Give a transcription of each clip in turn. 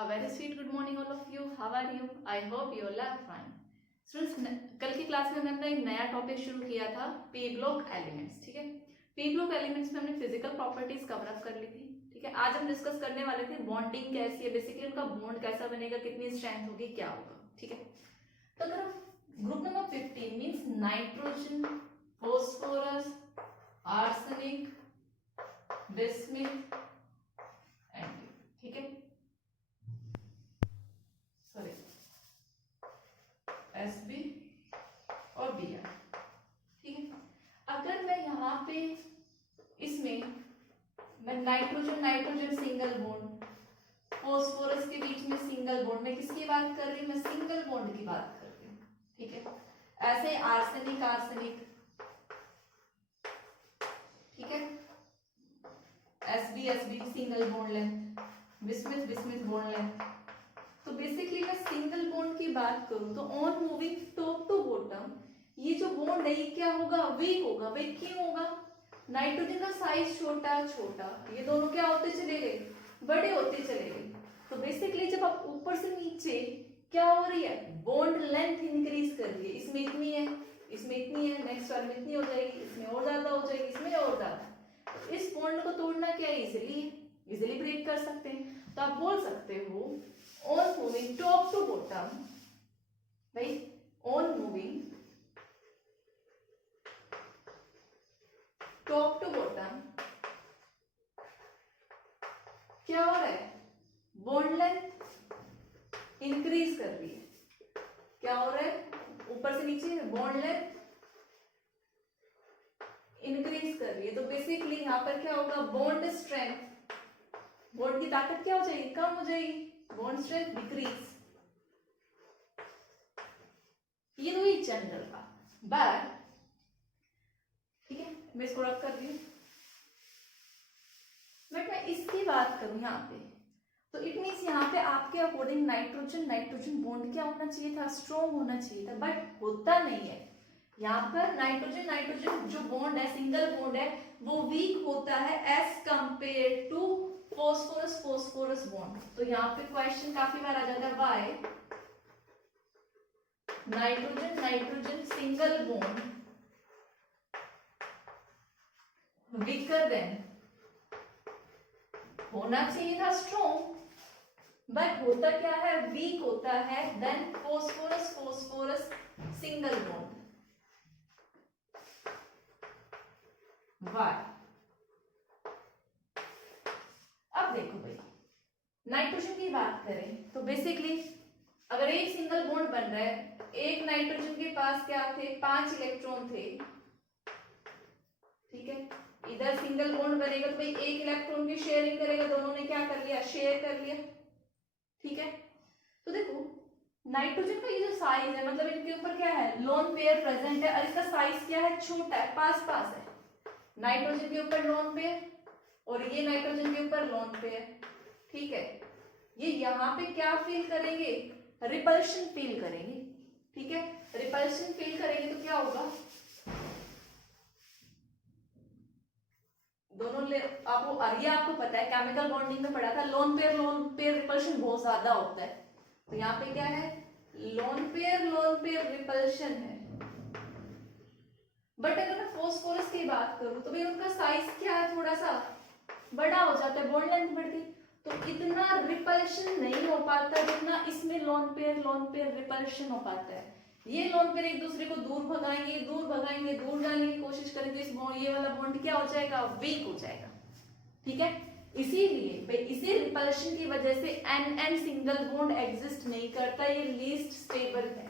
A very sweet good morning all of you. How are you? I hope you all are fine. Students, कल की class में हमने एक नया topic शुरू किया था, पी ब्लॉक एलिमेंट्स. ठीक है, पी ब्लॉक एलिमेंट्स में हमने फिजिकल प्रॉपर्टीज कवर अप कर ली थी. ठीक है, आज हम डिस्कस करने वाले थे बॉन्डिंग कैसी है, बेसिकली उनका बॉन्ड कैसा बनेगा, कितनी स्ट्रेंथ होगी, क्या होगा. ठीक है, तो अगर group number 15 means nitrogen, phosphorus, arsenic, bismuth and, ठीक है, सॉरी Sb और Br. ठीक है, अगर मैं यहाँ पे इसमें मैं nitrogen nitrogen single bond, phosphorus के बीच में सिंगल बॉन्ड, मैं किसकी बात कर रही हूँ, मैं सिंगल बॉन्ड की बात कर रही हूँ. ठीक है, ऐसे आर्सेनिक आर्सेनिक, ठीक है, Sb single bond length, bismuth bismuth bond length. तो बेसिकली मैं सिंगल बॉन्ड की बात करूं तो on moving top to bottom ये जो बॉन्ड है ये क्या होगा, वीक होगा. वीक क्यों होगा, नाइट्रोजन का साइज छोटा छोटा, ये दोनों क्या होते चले गए, बड़े होते चले गए. तो बेसिकली जब आप ऊपर से नीचे क्या हो रही है, बॉन्ड लेंथ इंक्रीज कर रही है. इसमें इतनी है, इसमें इतनी है, नेक्स्ट वाले में इतनी हो जाएगी, इसमें और ज्यादा हो जाएगी, इसमें और ज्यादा. तो इस बॉन्ड को तोड़ना क्या है, इजिली ब्रेक कर सकते हैं. तो आप बोल सकते हो on moving top to bottom, right, on moving top to bottom क्या हो रहा है, बॉन्ड लेंथ इंक्रीज कर रही है. क्या हो रहा है, ऊपर से नीचे बॉन्ड लेंथ इंक्रीज कर रही है. तो बेसिकली यहाँ पर क्या होगा, बॉन्ड स्ट्रेंथ, बॉन्ड की ताकत क्या हो जाएगी, कम हो जाएगी, बॉन्ड स्ट्रेंथ डिक्रीज. ये तो ही जनरल का. बट ठीक है, मैं इसको रख कर रही हूं. बट मैं इसकी बात करूं यहाँ पे, तो इट मीन्स यहाँ पे आपके अकॉर्डिंग नाइट्रोजन नाइट्रोजन बॉन्ड क्या होना चाहिए था, स्ट्रॉन्ग होना चाहिए था. बट होता नहीं है. यहाँ पर नाइट्रोजन नाइट्रोजन जो बॉन्ड है, सिंगल बॉन्ड है, वो वीक होता है as compared to phosphorus phosphorus bond. तो यहाँ पे क्वेश्चन काफी बार आ जाता है, why nitrogen nitrogen single bond weaker than, होना चाहिए था स्ट्रॉन्ग, बट होता क्या है, वीक होता है than phosphorus phosphorus single bond. Why, अब देखो भाई, नाइट्रोजन की बात करें तो बेसिकली अगर एक सिंगल बॉन्ड बन रहा है, एक नाइट्रोजन के पास क्या थे, 5 इलेक्ट्रॉन थे. ठीक है, इधर सिंगल बॉन्ड बनेगा तो भाई एक इलेक्ट्रॉन की शेयरिंग करेगा, दोनों ने क्या कर लिया, शेयर कर लिया. ठीक है, तो देखो नाइट्रोजन का ये जो साइज है, मतलब इनके ऊपर क्या है, लोन पेयर प्रेजेंट है और इसका साइज क्या है, छोटा है, पास पास है. नाइट्रोजन के ऊपर लोन पेयर और ये नाइट्रोजन के ऊपर लोन पेयर. ठीक है, ये यहाँ पे क्या फील करेंगे, रिपल्शन फील करेंगे. ठीक है, रिपल्शन फील करेंगे तो क्या होगा, दोनों ले आपको, ये आपको पता है केमिकल बॉन्डिंग में पढ़ा था, लोन पेयर रिपल्शन बहुत ज्यादा होता है. तो यहाँ पे क्या है, लोन पेयर रिपल्शन है. बट अगर मैं फॉस्फोरस की बात करूं तो भाई उनका साइज क्या है, थोड़ा सा बड़ा हो जाता है, बॉन्ड लेंथ बढ़ती, तो इतना रिपल्शन नहीं हो पाता जितना इसमें लोन पेयर रिपल्शन हो पाता है. ये लोन पेयर एक दूसरे को दूर भगाएंगे, दूर जाने की कोशिश करेंगे, इस ये वाला बॉन्ड क्या हो जाएगा, वीक हो जाएगा. ठीक है, इसीलिए इसी रिपल्शन की वजह से एन सिंगल बॉन्ड एग्जिस्ट नहीं करता, ये लीस्ट स्टेबल है.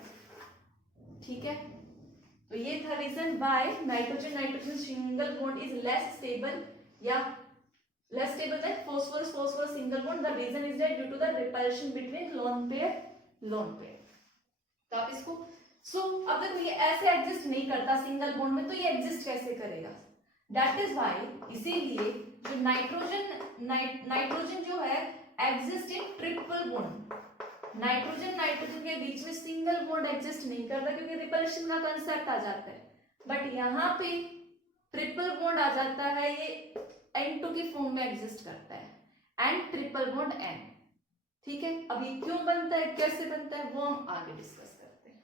ठीक है, तो ये था reason why nitrogen nitrogen single bond is less stable या less stable than phosphorus phosphorus single bond. The reason is that due to the repulsion between lone pair. तो आप इसको अब देखो ये ऐसे एग्जिस्ट नहीं करता सिंगल बॉन्ड में, तो ये एग्जिस्ट कैसे करेगा, दैट इज व्हाई, इसीलिए जो नाइट्रोजन जो है exist in triple bond. Nitrogen के बीच में सिंगल बॉन्ड एग्जिस्ट नहीं करता क्योंकि रिपल्शन का कंसेप्ट आ जाता है. बट यहाँ पे ट्रिपल बॉन्ड आ जाता है, ये N2 की फॉर्म में एग्जिस्ट करता है, एंड ट्रिपल बॉन्ड N. ठीक है, अब ये क्यों बनता है, कैसे बनता है, वो हम आगे डिस्कस करते हैं।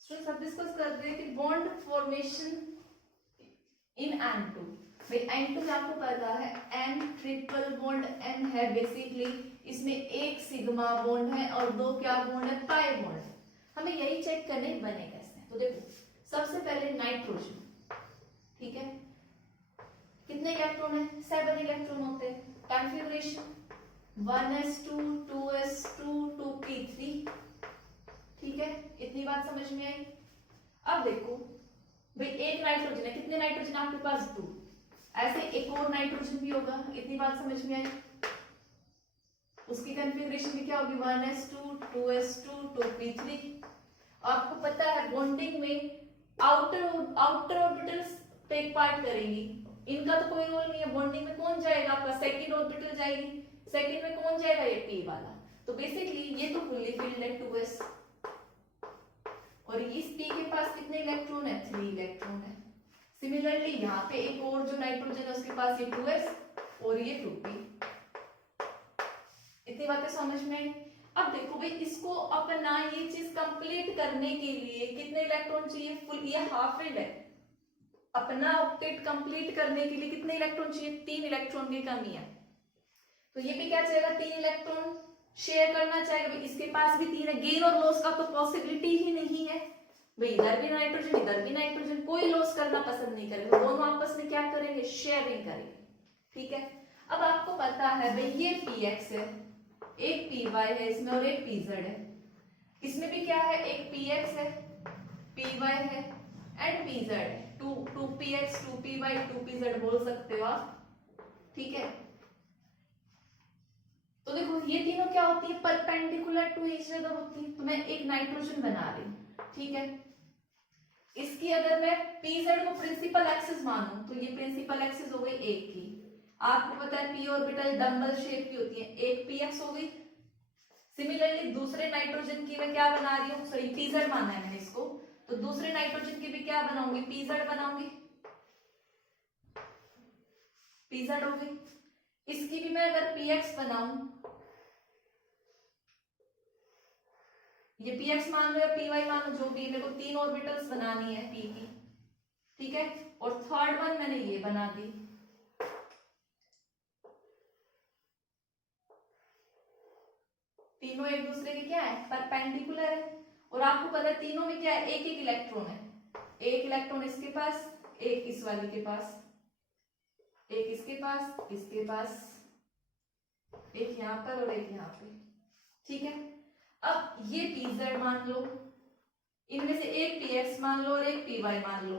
स्टूडेंट्स अब डिस्कस करते हैं कि बॉन्ड फॉर्मेशन इन N2। भाई N2 में आपको पता है N ट्रिपल बॉन्ड N है बेसिकली, इसमें एक सिग्मा बॉन्ड है और दो क्या बॉन्ड है, पाई बॉन्ड है। हमें यही चेक करने बने कैसे। तो देखो सबसे पहले नाइट्रोजन, ठीक है, कितने इलेक्ट्रॉन है, 7 इलेक्ट्रॉन होते हैं। कॉन्फ़िगरेशन 1s2 2s2 2p3, ठीक है, इतनी बात समझ में आई। अब देखो भाई एक नाइट्रोजन है, कितने नाइट्रोजन आपके पास, 2, ऐसे एक और नाइट्रोजन भी होगा, इतनी बात समझ में आई। उसकी कॉन्फ़िगरेशन भी क्या होगी, 1s2 2s2 2p3। आपको पता है बॉन्डिंग में आउटर ऑर्बिटल्स टेक पार्ट करेंगी, इनका तो कोई रोल नहीं है। बॉन्डिंग में कौन जाएगा, आपका सेकंड ऑर्बिटल जाएगी, सेकंड में कौन जाएगा, ये p वाला। तो बेसिकली ये तो फुल्ली फिल्ड है 2s, और इस p के पास कितने इलेक्ट्रॉन है, 3 इलेक्ट्रॉन है। सिमिलरली यहाँ पे एक और जो नाइट्रोजन है उसके पास ये 2s और ये 2p। इतनी बातें समझ में आई। अब देखो भाई इसको अपना ये चीज कंप्लीट करने के लिए कितने इलेक्ट्रॉन चाहिए, फुल, ये हाफ फिल्ड है, अपना ऑक्टेट कंप्लीट करने के लिए कितने इलेक्ट्रॉन चाहिए, 3 इलेक्ट्रॉन की कमी है। तो ये भी क्या चाहेगा, 3 इलेक्ट्रॉन शेयर करना चाहेगा। भाई इसके पास भी 3 है, गेन और लॉस का तो पॉसिबिलिटी ही नहीं है। भाई इधर भी नाइट्रोजन इधर भी नाइट्रोजन, कोई लॉस करना पसंद नहीं करेगा, दोनों आपस में क्या करेंगे, शेयरिंग करेंगे, ठीक है। अब आपको पता है भाई ये px है, एक py है इसमें और एक pz है। इसमें भी क्या है, एक px है, py है एंड pz है। 2px 2py 2pz बोल सकते हो आप, ठीक है। तो देखो ये तीनों क्या होती है, परपेंडिकुलर टू ईच अदर होती है। तो मैं एक नाइट्रोजन बना रही हूं, ठीक है, इसकी अगर मैं pz को प्रिंसिपल एक्सिस मानूं तो ये प्रिंसिपल एक्सिस हो गई एक की। आपको पता है p ऑर्बिटल डंबल शेप की होती है, एक px हो गई। सिमिलरली दूसरे नाइट्रोजन की मैं क्या बना रही हूँ, सॉरी pz माना है मैंने इसको, तो दूसरे नाइट्रोजन की भी क्या बनाऊंगी, pz बनाऊंगी, pz हो गई। इसकी भी मैं अगर px बनाऊं, ये px मान लो या py मान लो, जो भी, मेरे को 3 ऑर्बिटल्स बनानी है p की, ठीक है। और थर्ड वन मैंने ये बना दी, तीनों एक दूसरे के क्या है, परपेंडिकुलर है। और आपको पता है तीनों में क्या है, एक एक इलेक्ट्रॉन है, एक इलेक्ट्रॉन इसके पास, एक इस वाली के पास, एक इसके पास, इसके पास, एक यहाँ पर और एक यहाँ पे, ठीक है। अब ये pz मान लो, इनमें से एक px मान लो और एक py मान लो,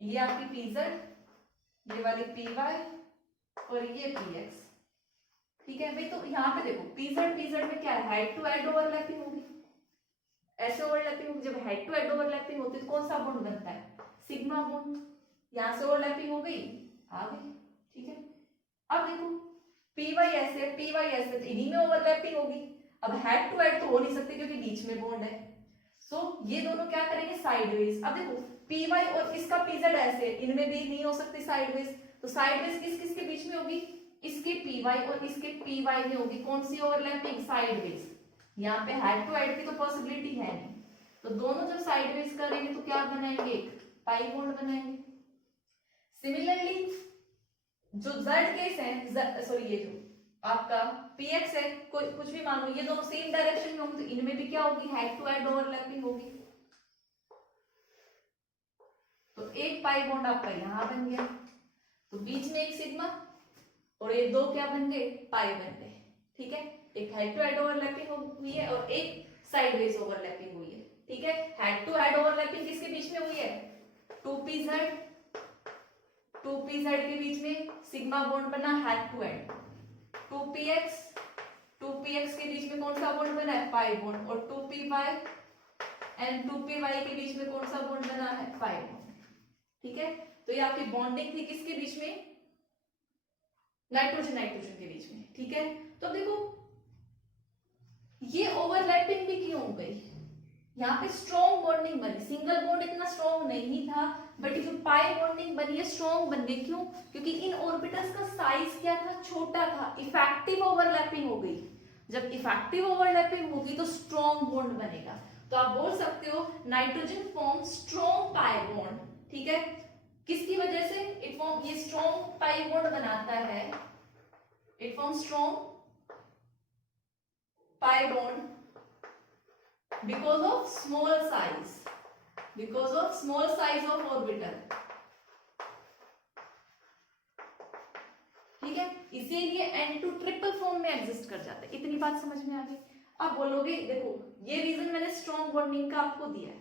ये आपकी pz, ये वाली py और ये px, ठीक है भाई। तो यहाँ पे देखो pz में क्या है, हेड टू हेड ओवरलैपिंग होगी, ऐसे ओवरलैपिंग होगी। जब हेड टू हेड ओवरलैपिंग होती है तो कौन सा बॉन्ड बनता है, सिग्मा बॉन्ड। यहाँ से ओवरलैपिंग हो गई, आ गई, ठीक है। अब देखो py ऐसे py ऐसे, तो इन्हीं में ओवरलैपिंग होगी। अब हेड टू हेड तो हो नहीं सकती क्योंकि बीच में बॉन्ड है, सो ये दोनों क्या करेंगे, साइडवेज। अब देखो py और इसका pz ऐसे, इनमें भी नहीं हो सकती साइडवेज, तो साइडवेज किस किस के बीच में होगी, इसके py और इसके py में होगी। कौन सी ओवरलैपिंग, साइडवेज। यहाँ पे हेड टू हेड की तो पॉसिबिलिटी है नहीं, तो दोनों जब साइडवेज करेंगे तो क्या बनाएंगे, एक पाई बॉन्ड बनाएंगे। सिमिलरली जो z केस है, सॉरी ये जो आपका px है, कोई कुछ भी मान लो, ये दोनों सेम डायरेक्शन में होंगे, तो इनमें भी क्या होगी, हेड टू हेड ओवरलैपिंग होगी। तो एक पाई बॉन्ड आपका यहां बन गया, तो बीच में एक सिग्मा और ये दो क्या बन गए, पाई बन गए, ठीक है। एक हेड टू हेड ओवरलैपिंग हुई है और एक साइडवेज ओवरलैपिंग हुई है, ठीक है। हेड टू हेड ओवरलैपिंग किसके बीच में हुई है, 2pz, 2pz के बीच में सिग्मा बॉन्ड बना head to head. 2px, 2px के बीच में कौन सा बॉन्ड बना है, पाई बॉन्ड। और 2py एंड 2py के बीच में कौन सा बॉन्ड बना है, पाई बॉन्ड, ठीक है। तो ये आपकी बॉन्डिंग थी किसके बीच में, नाइट्रोजन नाइट्रोजन के बीच में, ठीक है। तो देखो ये ओवरलैपिंग भी क्यों हो गई, यहाँ पे स्ट्रॉन्ग बॉन्डिंग बनी, सिंगल बॉन्ड इतना स्ट्रॉन्ग नहीं था, बट जो पाई बॉन्डिंग बनी है स्ट्रॉन्ग बन गई। क्यों? क्योंकि इन ऑर्बिटल्स का साइज क्या था? छोटा था। इफेक्टिव ओवरलैपिंग हो गई। जब इफेक्टिव ओवरलैपिंग होगी तो स्ट्रॉन्ग बॉन्ड बनेगा। तो आप बोल सकते हो nitrogen form strong pi bond. ठीक है, किसकी वजह से? इट फॉर्म, ये स्ट्रॉन्ग पाई बॉन्ड बनाता है, it form strong pi bond because of small size, because of small size of orbital। ठीक है, इसीलिए N2 ट्रिपल फॉर्म में एग्जिस्ट कर जाता है। इतनी बात समझ में आ गई? अब बोलोगे देखो ये रीजन मैंने स्ट्रॉन्ग बॉन्डिंग का आपको दिया है,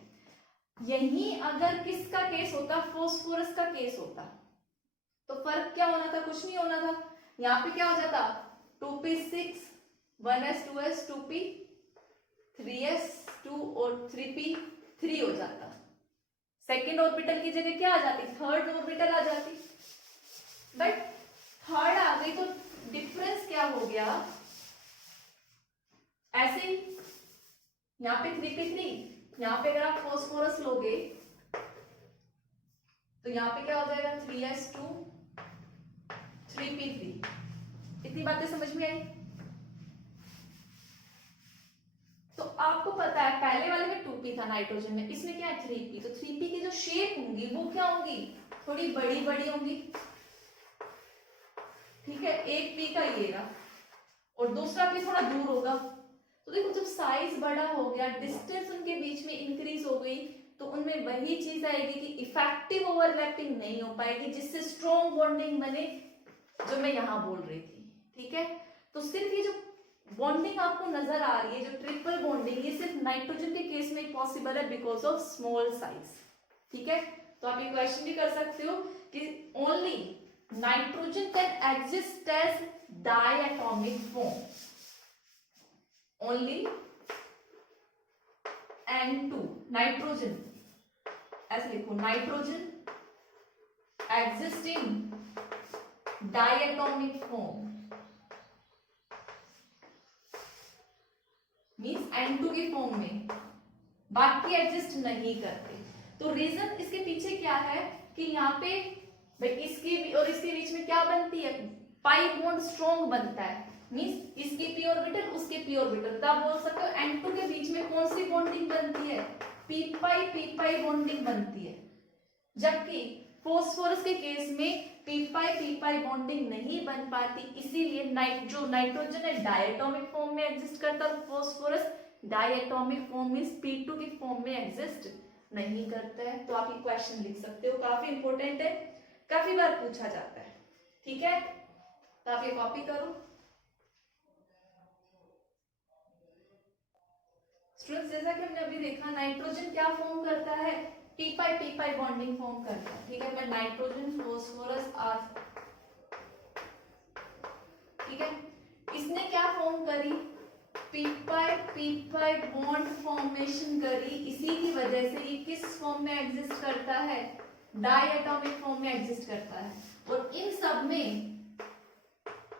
यही अगर किसका केस होता, फॉस्फोरस का केस होता, तो फर्क क्या होना था? कुछ नहीं होना था। यहाँ पे क्या हो जाता? 2p6 1s 2s 2p 3s2 और 3p3 हो जाता। सेकेंड ऑर्बिटल की जगह क्या आ जाती? थर्ड ऑर्बिटल आ जाती। बट थर्ड आ गई तो डिफरेंस क्या हो गया? ऐसे ही यहाँ पे 3p3, यहाँ पे अगर आप फॉस्फोरस लोगे तो यहाँ पे क्या हो जाएगा? 3s2 3p3। इतनी बातें समझ में आई? तो आपको पता है पहले वाले में 2p था नाइट्रोजन में, इसमें क्या है? 3p। तो 3p की जो शेप होंगी वो क्या होंगी? थोड़ी बड़ी बड़ी होंगी। ठीक है, एक p का ये रहा और दूसरा p थोड़ा दूर होगा। तो देखो जब साइज बड़ा हो गया, डिस्टेंस उनके बीच में इंक्रीज हो गई, तो उनमें वही चीज आएगी कि इफेक्टिव ओवरलैपिंग नहीं हो पाएगी, जिससे स्ट्रॉन्ग बॉन्डिंग बने, जो मैं यहां बोल रही थी। ठीक है, तो सिर्फ ये जो बॉन्डिंग आपको नजर आ रही है, जो ट्रिपल बॉन्डिंग, ये सिर्फ नाइट्रोजन के केस में पॉसिबल है बिकॉज ऑफ स्मॉल साइज। ठीक है, तो आप ये क्वेश्चन भी कर सकते हो कि only nitrogen can exist as diatomic form, only N2 nitrogen, ऐसे लिखो, nitrogen exist in diatomic form, means N2 की फॉर्म में, बाकी एग्जिस्ट नहीं करते। तो रीजन इसके पीछे क्या है कि यहाँ पे भाई इसके और इसके बीच में क्या बनती है? पाई बॉन्ड स्ट्रॉन्ग बनता है, मीन्स इसकी p ऑर्बिटल उसके p ऑर्बिटल। तो आप बोल सकते हो N2 के बीच में कौन सी बॉन्डिंग बनती है? p पाई बॉन्डिंग बनती है। जबकि फॉस्फोरस के केस में p पाई बॉन्डिंग नहीं बन पाती, इसीलिए जो नाइट्रोजन है डायटोमिक फॉर्म में एग्जिस्ट करता है, phosphorus diatomic form means p2 की फॉर्म में एग्जिस्ट नहीं करता है। तो आप ये क्वेश्चन लिख सकते हो, काफी इंपॉर्टेंट है, काफी बार पूछा जाता है। ठीक है, तो आप ये कॉपी करो। स्टूडेंट्स, जैसा कि हमने अभी देखा, नाइट्रोजन क्या फॉर्म करता है? p पाई बॉन्डिंग फॉर्म करता है। ठीक है, मैं नाइट्रोजन फॉस्फोरस आर, ठीक है, इसने क्या फॉर्म करी? p पाई बॉन्ड फॉर्मेशन करी। इसी की वजह से ये किस फॉर्म में एग्जिस्ट करता है? डायटोमिक फॉर्म में एग्जिस्ट करता है। और इन सब में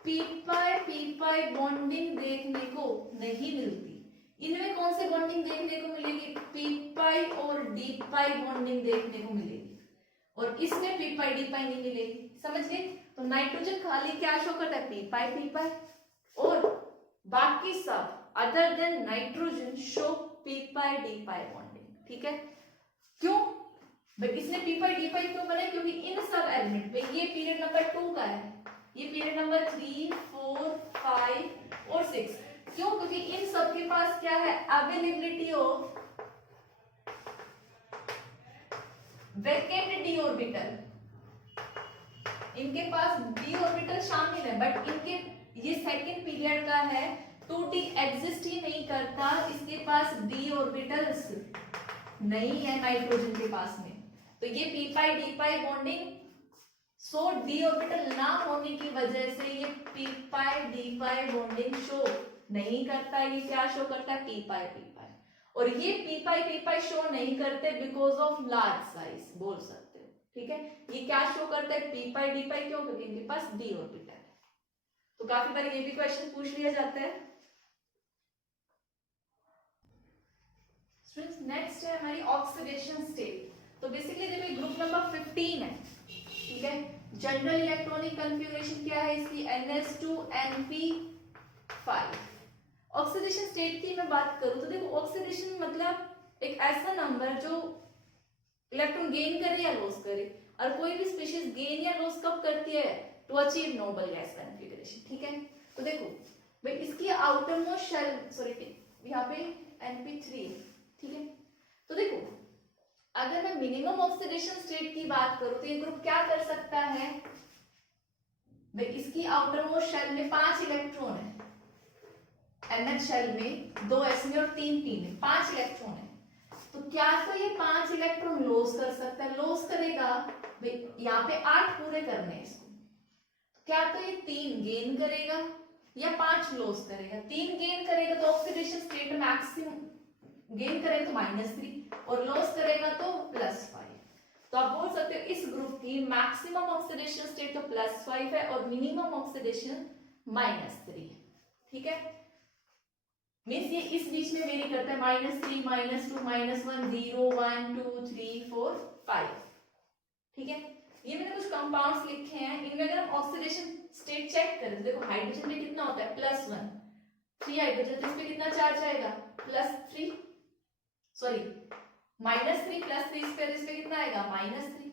p पाई बॉन्डिंग देखने को नहीं मिलती। इनमें कौन सी बॉन्डिंग देखने को मिलेगी? p पाई और d पाई बॉन्डिंग देखने को मिलेगी, और इसमें p पाई d पाई नहीं मिलेगी। समझ गए? तो नाइट्रोजन खाली क्या शो करता है? p पाई, और बाकी सब other than nitrogen show p पाई d पाई बॉन्डिंग। ठीक है, क्यों भाई? इसने p पाई d पाई क्यों बनाई? क्योंकि इन सब एलिमेंट पे, ये पीरियड नंबर 2 का है, ये पीरियड नंबर 3 4 5 और 6। क्यों? क्योंकि इन सब के पास क्या है? Availability of vacant d orbital. इनके पास d ऑर्बिटल शामिल है, बट इनके ये सेकंड पीरियड का है, 2d एग्जिस्ट ही नहीं करता, इसके पास d ऑर्बिटल्स नहीं है नाइट्रोजन के पास में। तो ये p पाई d पाई बॉन्डिंग, सो d ऑर्बिटल ना होने की वजह से ये p पाई d पाई बॉन्डिंग शो नहीं करता। ये क्या शो करता है? p पाई। और ये p पाई शो नहीं करते बिकॉज ऑफ लार्ज साइज, बोल सकते हो। ठीक है, ये क्या शो करता है? p पाई d पाई, क्यों? क्योंकि इनके पास d ऑर्बिटल है। तो काफी बार ये भी क्वेश्चन पूछ लिया जाता है। नेक्स्ट है हमारी ऑक्सीडेशन स्टेट। तो बेसिकली देखो ग्रुप नंबर 15 है, ठीक है। जनरल इलेक्ट्रॉनिक कॉन्फ़िगरेशन क्या है इसकी, NS2Np5। ऑक्सीडेशन स्टेट की मैं बात करूं तो देखो ऑक्सीडेशन मतलब एक ऐसा नंबर जो इलेक्ट्रॉन गेन करे या लॉस करे, और कोई भी स्पीशीज गेन या लॉस कब करती है, to achieve noble gas configuration, ठीक है। तो देखो भाई इसकी आउटर मोस्ट शेल, सॉरी यहाँ पे Np3, ठीक है। तो देखो अगर मैं मिनिमम ऑक्सीडेशन स्टेट की बात करूं तो ये ग्रुप क्या कर सकता है भाई, इसकी आउटर मोस्ट शेल में 5 इलेक्ट्रॉन है, NH शेल में 2 S में और 3 P में 5 इलेक्ट्रॉन है। तो क्या तो ये 5 इलेक्ट्रॉन लॉस कर सकता है, लॉस करेगा भाई, यहाँ पे 8 पूरे करने हैं इसको, क्या तो ये 3 गेन करेगा या 5 लॉस करेगा। 3 गेन करेगा तो ऑक्सीडेशन स्टेट मैक्सिमम, गेन करेगा तो -3 और लॉस करेगा तो +5। तो आप बोल सकते हो इस ग्रुप की मैक्सिमम ऑक्सीडेशन स्टेट तो +5 है और मिनिमम ऑक्सीडेशन -3 है, ठीक है। मीन्स ये इस बीच में वेरी करता है, -3, -2, -1, 0, 1, 2, 3, 4, 5, ठीक है। ये मैंने कुछ कंपाउंड्स लिखे हैं, इनमें अगर हम ऑक्सीडेशन स्टेट चेक करें तो देखो हाइड्रोजन में कितना होता है +1, 3 हाइड्रोजन, तो इस पे कितना चार्ज आएगा +3, सॉरी -3 +3 इस पे कितना आएगा -3।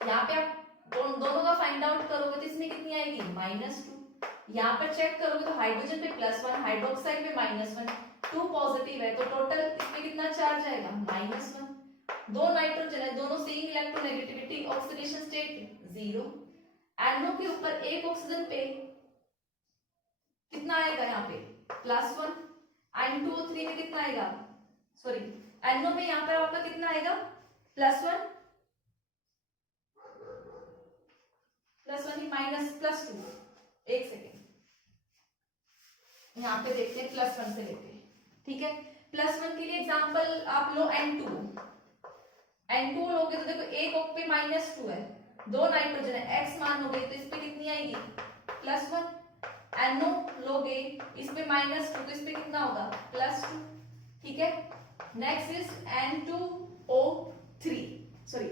यहाँ पे आप दोनों का फाइंड आउट करोगे तो इसमें कितनी आएगी -2। यहाँ पर चेक करोगे तो हाइड्रोजन पे +1, हाइड्रोक्साइड में -1, 2 पॉजिटिव है तो टोटल इसमें कितना चार्ज आएगा -1। 2 नाइट्रोजन है, दोनों same electronegativity, oxidation state 0। NO के ऊपर एक ऑक्सीजन पे कितना आएगा यहाँ पे +1, N2O3 में कितना आएगा, सॉरी NO में यहाँ पर आपका कितना आएगा +1 ही -+2। एक सेकेंड यहाँ पे देखते हैं +1 से लेते हैं, ठीक है। +1 के लिए एग्जांपल आप लो N2 लोगे तो देखो एक ऑक पे -2 है, 2 नाइट्रोजन है, X मान लोगे तो इस पे कितनी आएगी +1। NO लोगे इस पे -2 तो इस पे कितना होगा +2, ठीक है। नेक्स्ट इज N2O3, सॉरी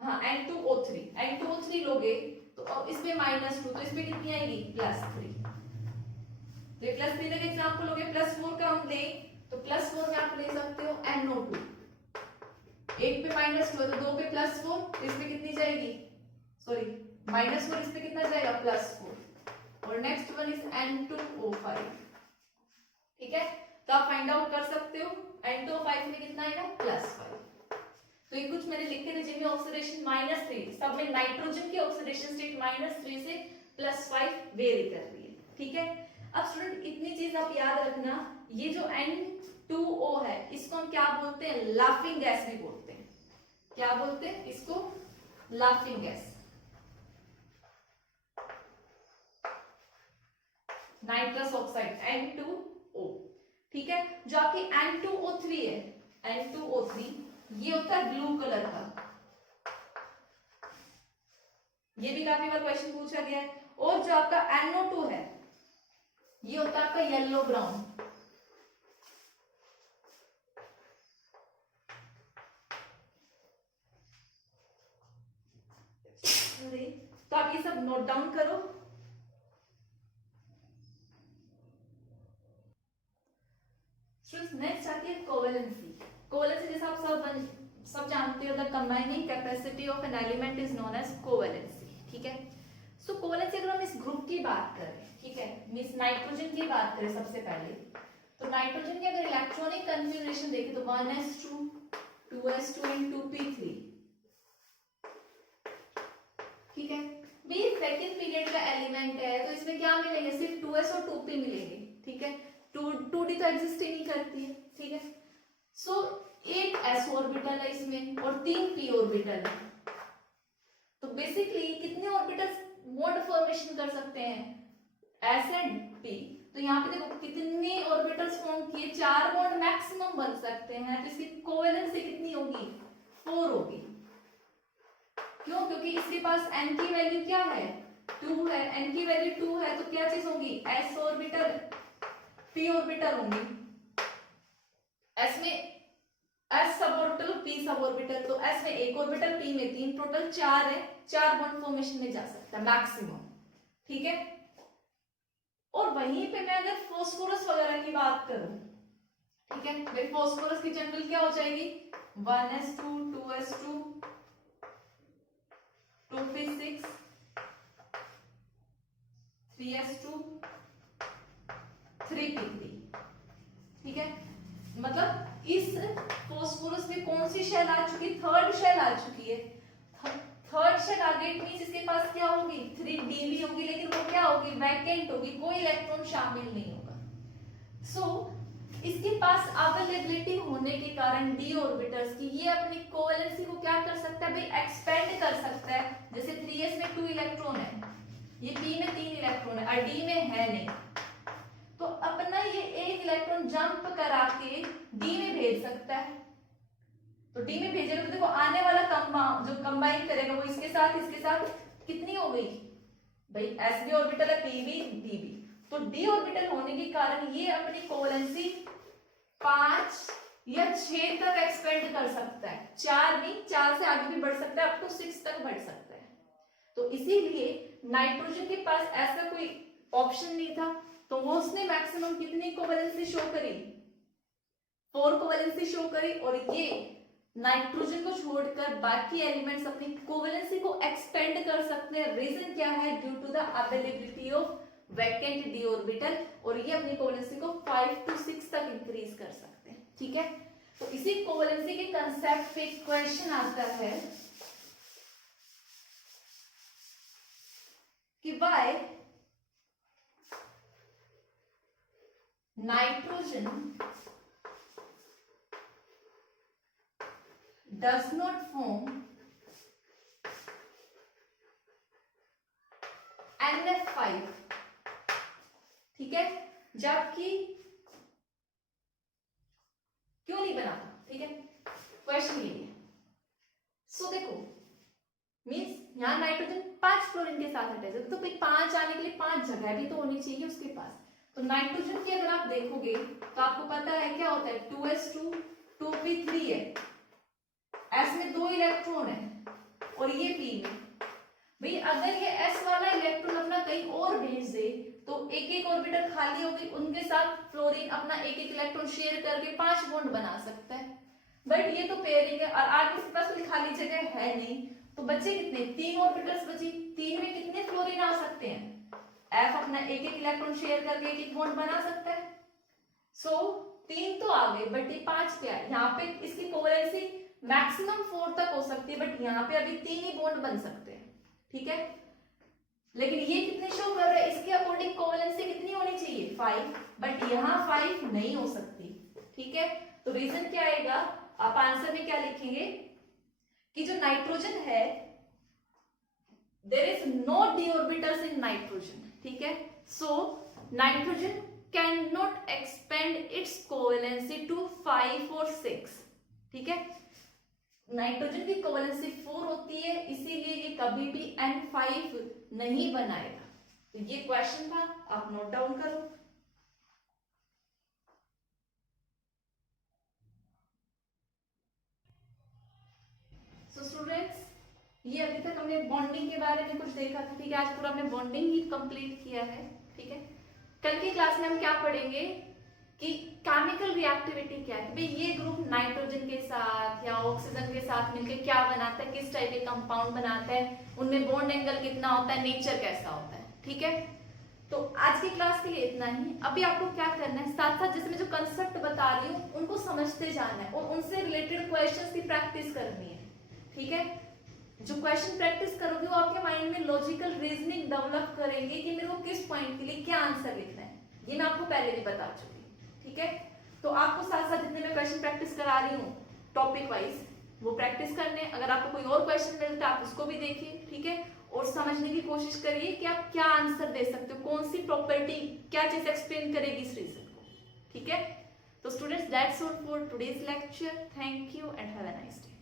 हाँ N2O3 लोगे तो इसमें -2 तो इसमें कितनी आएगी +3। तो ये +3 का एग्जांपल हो गया। +4 का हम लें तो +4 में आप ले सकते हो NO2, एक पे -2 है तो 2 पे +4, इसमें कितनी जाएगी, सॉरी -4, इस पे कितना जाएगा +4। और नेक्स्ट वन इज N2O5, ठीक है। तो आप फाइंड आउट कर सकते हो N2O5 में कितना आएगा +5। तो ये कुछ मैंने लिखे थे जिनमें ऑक्सीडेशन -3, सब में नाइट्रोजन की ऑक्सीडेशन स्टेट -3 से +5 वेरी कर रही है, ठीक है। अब स्टूडेंट इतनी चीज आप याद रखना, ये जो N2O है इसको हम क्या बोलते हैं, लाफिंग गैस भी बोलते हैं। क्या बोलते हैं इसको, laughing gas. Nitrous oxide N2O, ठीक है। जो आपकी N2O3 है, N2O3 ये होता है ब्लू कलर का, ये भी काफी बार क्वेश्चन पूछा गया है। और जो आपका NO2 है ये होता है आपका येलो ब्राउन। तो आप ये सब नोट डाउन करो। नेक्स्ट आती है कोवेलेंसी। कोवेलेंसी जैसा आप सब जानते हो, the combining capacity of an element is known as covalency, ठीक है। सो कोवेलेंसी अगर हम इस ग्रुप की बात करें, ठीक है, मींस नाइट्रोजन की बात करें सबसे पहले, तो नाइट्रोजन की अगर इलेक्ट्रॉनिक कन्फिगरेशन देखें तो 1s2 2s2 एंड 2p3, ठीक है। भी सेकंड पीरियड का एलिमेंट है तो इसमें क्या मिलेंगे, सिर्फ 2s और 2p मिलेंगे, ठीक है। 2d तो एग्जिस्ट ही नहीं करती है, ठीक है। सो एक s ऑर्बिटल है इसमें और 3 p ऑर्बिटल है। तो बेसिकली कितने ऑर्बिटल्स बॉन्ड फॉर्मेशन कर सकते हैं, s एंड p। तो यहाँ पे देखो कितने ऑर्बिटल्स फॉर्म किए, 4 बॉन्ड मैक्सिमम बन सकते हैं। तो इसकी कोवेलेंसी कितनी होगी, 4 होगी। क्यों, क्योंकि इसके पास n की वैल्यू क्या है 2 है, n की वैल्यू 2 है तो क्या चीज होगी, s ऑर्बिटल p ऑर्बिटल होंगी। एस में S sub orbital, P sub orbital, तो एस में एक ऑर्बिटल, पी में 3, टोटल 4 है, 4 बॉन्ड फॉर्मेशन में जा सकता है मैक्सिमम, ठीक है। और वहीं पे मैं अगर फास्फोरस वगैरह की बात करूं, ठीक है, भाई फास्फोरस की जनरल क्या हो जाएगी 1s2 2s2 2p6 3s2 3p3, ठीक है। मतलब इस फास्फोरस में कौन सी शेल आ चुकी है, थर्ड शेल आ चुकी है, थर्ड शेल आ गई मींस इसके पास क्या होगी 3d होगी, लेकिन वो क्या होगी वैकेंट होगी, कोई इलेक्ट्रॉन शामिल नहीं होगा। सो इसके पास अवेलेबिलिटी होने के कारण d ऑर्बिटल्स की, ये अपनी कोवेलेंसी को क्या कर सकता है भाई एक्सपेंड कर सकता है। जैसे 3s में 2 इलेक्ट्रॉन है, ये p में 3 इलेक्ट्रॉन है और d में है नहीं, तो अपना ये एक इलेक्ट्रॉन जंप करा के d में भेज सकता है। तो d में भेजेगा तो देखो आने वाला जो कंबाइन करेगा वो इसके साथ कितनी हो गई भाई s भी ऑर्बिटल है, p भी d भी, तो d ऑर्बिटल होने के कारण ये अपनी कोवेलेंसी 5 या 6 तक एक्सपेंड कर सकता है, 4 नहीं 4 से आगे भी बढ़ सकता है, अप टू 6 तक बढ़ सकता है। तो इसीलिए नाइट्रोजन के पास ऐसा कोई ऑप्शन नहीं था, तो वो उसने मैक्सिमम कितनी कोवेलेंसी शो करी 4 कोवेलेंसी शो करी, और ये नाइट्रोजन को छोड़कर बाकी एलिमेंट्स अपनी कोवेलेंसी को एक्सपेंड कर सकते हैं। रीजन क्या है, due to the availability of vacant d orbital, और ये अपनी कोवेलेंसी को 5 to 6 तक इंक्रीज कर सकते हैं, ठीक है। तो इसी कोवेलेंसी के कंसेप्ट पे क्वेश्चन आता है कि why nitrogen does not form NF5, ठीक है, जबकि क्यों नहीं बनाता, ठीक है, क्वेश्चन ये है। सो देखो मींस यहाँ नाइट्रोजन 5 फ्लोरीन के साथ अटैच है, तो भाई 5 आने के लिए 5 जगह भी तो होनी चाहिए उसके पास। तो नाइट्रोजन की अगर आप देखोगे तो आपको पता है क्या होता है 2s2 2p3 है, s में 2 इलेक्ट्रॉन है और ये p में, भाई अगर ये s वाला इलेक्ट्रॉन अपना कहीं और भेज दे तो एक एक ऑर्बिटल खाली हो गई, उनके साथ फ्लोरीन अपना एक एक इलेक्ट्रॉन शेयर करके 5 बॉन्ड बना सकता है। बट ये तो पेयरिंग है और आगे इसके पास कोई खाली जगह है नहीं, तो बचे कितने 3 ऑर्बिटल्स बची, 3 में कितने फ्लोरीन आ सकते हैं, f अपना एक एक इलेक्ट्रॉन शेयर करके एक एक बॉन्ड बना सकता है। सो 3 तो आ गए, बट ये 5 क्या है, यहाँ पे इसकी कोवेलेंसी मैक्सिमम 4 तक हो सकती है, बट यहाँ पे अभी 3 ही बॉन्ड बन सकते हैं, ठीक है। लेकिन ये कितने शो कर रहे हैं, इसके अकॉर्डिंग कोवेलेंसी कितनी होनी चाहिए 5, बट यहाँ 5 नहीं हो सकती, ठीक है। तो रीजन क्या आएगा, आप आंसर में क्या लिखेंगे कि जो नाइट्रोजन है there is no d orbitals in nitrogen, ठीक है। So nitrogen can not expand its covalency to 5 और 6, ठीक है। नाइट्रोजन की कोवेलेंसी 4 होती है, इसीलिए ये कभी भी N5 नहीं बनाएगा। तो ये क्वेश्चन था, आप नोट डाउन करो। सो स्टूडेंट्स, ये अभी तक हमने बॉन्डिंग के बारे में कुछ देखा था, ठीक है। आज पूरा हमने बॉन्डिंग ही कंप्लीट किया है, ठीक है। कल की क्लास में हम क्या पढ़ेंगे कि केमिकल रिएक्टिविटी क्या है, भाई ये ग्रुप नाइट्रोजन के साथ या ऑक्सीजन के साथ मिलकर क्या बनाता है, किस टाइप के कंपाउंड बनाता है, उनमें बॉन्ड एंगल कितना होता है, नेचर कैसा होता है, ठीक है। तो आज की क्लास के लिए इतना ही। अभी आपको क्या करना है, साथ साथ जैसे मैं जो कंसेप्ट बता रही हूँ उनको समझते जाना है और उनसे रिलेटेड क्वेश्चंस की प्रैक्टिस करनी है, ठीक है। जो क्वेश्चन प्रैक्टिस करोगे वो आपके माइंड में लॉजिकल रीजनिंग डेवलप करेंगे कि मेरे को किस पॉइंट के लिए क्या आंसर लिखना है, ये मैं आपको पहले भी बता चुकी, ठीक है। तो आपको साथ साथ जितने मैं क्वेश्चन प्रैक्टिस करा रही हूँ टॉपिक वाइज वो प्रैक्टिस करने, अगर आपको कोई और क्वेश्चन मिलता है आप उसको भी देखिए, ठीक है। और समझने की कोशिश करिए कि आप क्या आंसर दे सकते हो, कौन सी प्रॉपर्टी क्या चीज एक्सप्लेन करेगी इस रीजन को, ठीक है। तो students that's all for today's lecture, thank you and have a nice day.